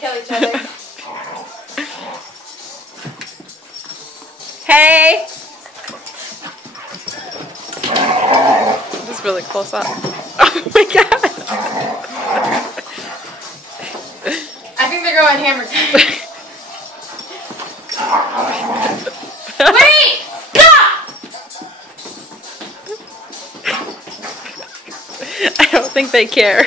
kill each other. Hey! Just really close up. Oh my god! I think they're going hammer time. Wait! Stop! I don't think they care.